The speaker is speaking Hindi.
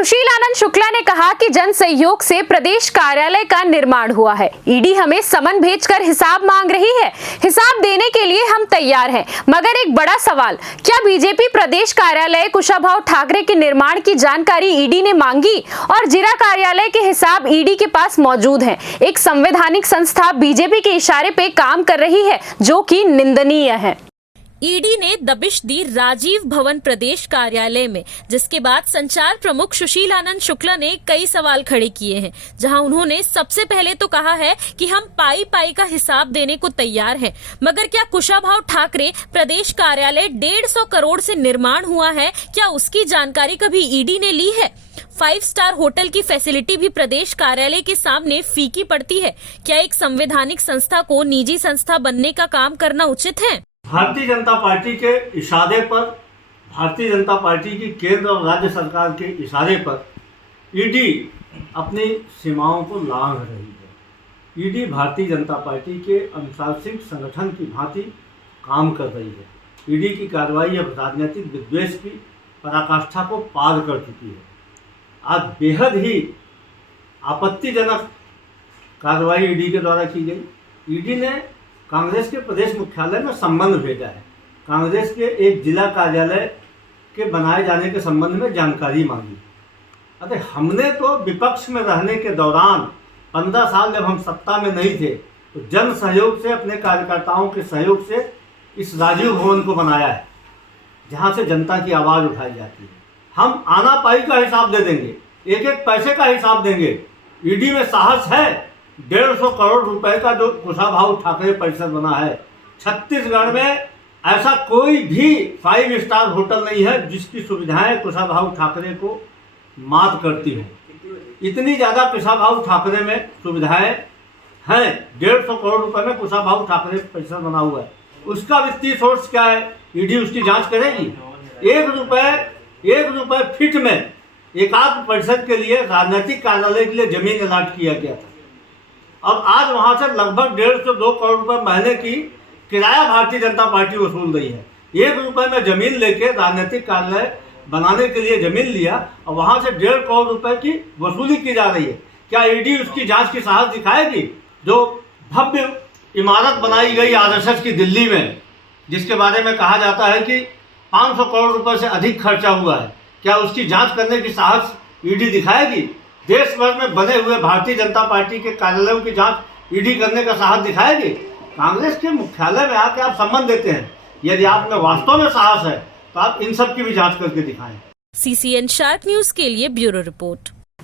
सुशील आनंद शुक्ला ने कहा कि जन सहयोग से प्रदेश कार्यालय का निर्माण हुआ है। ईडी हमें समन भेजकर हिसाब मांग रही है। हिसाब देने के लिए हम तैयार हैं, मगर एक बड़ा सवाल, क्या बीजेपी प्रदेश कार्यालय कुशाभाऊ ठाकरे के निर्माण की जानकारी ईडी ने मांगी और जिला कार्यालय के हिसाब ईडी के पास मौजूद हैं। एक संवैधानिक संस्था बीजेपी के इशारे पे काम कर रही है, जो कि निंदनीय है। ईडी ने दबिश दी राजीव भवन प्रदेश कार्यालय में, जिसके बाद संचार प्रमुख सुशील आनंद शुक्ला ने कई सवाल खड़े किए हैं, जहां उन्होंने सबसे पहले तो कहा है कि हम पाई पाई का हिसाब देने को तैयार हैं, मगर क्या कुशाभाऊ ठाकरे प्रदेश कार्यालय 150 करोड़ से निर्माण हुआ है, क्या उसकी जानकारी कभी ईडी ने ली है? 5 स्टार होटल की फैसिलिटी भी प्रदेश कार्यालय के सामने फीकी पड़ती है। क्या एक संवैधानिक संस्था को निजी संस्था बनने का काम करना उचित है? भारतीय जनता पार्टी के इशारे पर, भारतीय जनता पार्टी की केंद्र और राज्य सरकार के इशारे पर ईडी अपनी सीमाओं को लांघ रही है। ईडी भारतीय जनता पार्टी के अनुशासित संगठन की भांति काम कर रही है। ईडी की कार्रवाई अब राजनीतिक विद्वेष की पराकाष्ठा को पार कर चुकी है। आज बेहद ही आपत्तिजनक कार्रवाई ईडी के द्वारा की गई। ईडी ने कांग्रेस के प्रदेश मुख्यालय में संबंध भेजा है। कांग्रेस के एक जिला कार्यालय के बनाए जाने के संबंध में जानकारी मांगी। अरे हमने तो विपक्ष में रहने के दौरान 15 साल जब हम सत्ता में नहीं थे, तो जन सहयोग से, अपने कार्यकर्ताओं के सहयोग से इस राजीव भवन को बनाया है, जहां से जनता की आवाज़ उठाई जाती है। हम आना पाई का हिसाब दे देंगे, एक एक पैसे का हिसाब देंगे। ईडी में साहस है। 150 करोड़ रुपए का जो कुशाभाऊ ठाकरे परिसर बना है, छत्तीसगढ़ में ऐसा कोई भी 5 स्टार होटल नहीं है जिसकी सुविधाएं कुशाभाऊ ठाकरे को मात करती हों। इतनी ज़्यादा कुशाभाऊ ठाकरे में सुविधाएं हैं। 150 करोड़ रुपए में कुशाभाऊ ठाकरे परिसर बना हुआ है। उसका वित्तीय सोर्स क्या है? ईडी उसकी जांच करेगी। 1 रुपए फीट में एकाध परिषद के लिए, राजनीतिक कार्यालय के लिए जमीन अलाट किया गया था, और आज वहां से लगभग 1.5 से 2 करोड़ रुपए महीने की किराया भारतीय जनता पार्टी वसूल रही है। 1 रुपए में जमीन लेके राजनीतिक कार्यालय बनाने के लिए जमीन लिया और वहां से 1.5 करोड़ रुपए की वसूली की जा रही है। क्या ईडी उसकी जांच की साहस दिखाएगी? जो भव्य इमारत बनाई गई आरएसएस की दिल्ली में, जिसके बारे में कहा जाता है कि 500 करोड़ रुपए से अधिक खर्चा हुआ है, क्या उसकी जाँच करने की साहस ईडी दिखाएगी? देश भर में बने हुए भारतीय जनता पार्टी के कार्यालयों की जांच ईडी करने का साहस दिखाएगी? कांग्रेस के मुख्यालय में आके आप सम्मान देते हैं। यदि आप में वास्तव में साहस है तो आप इन सब की भी जांच करके दिखाएं। CCN शार्प न्यूज के लिए ब्यूरो रिपोर्ट।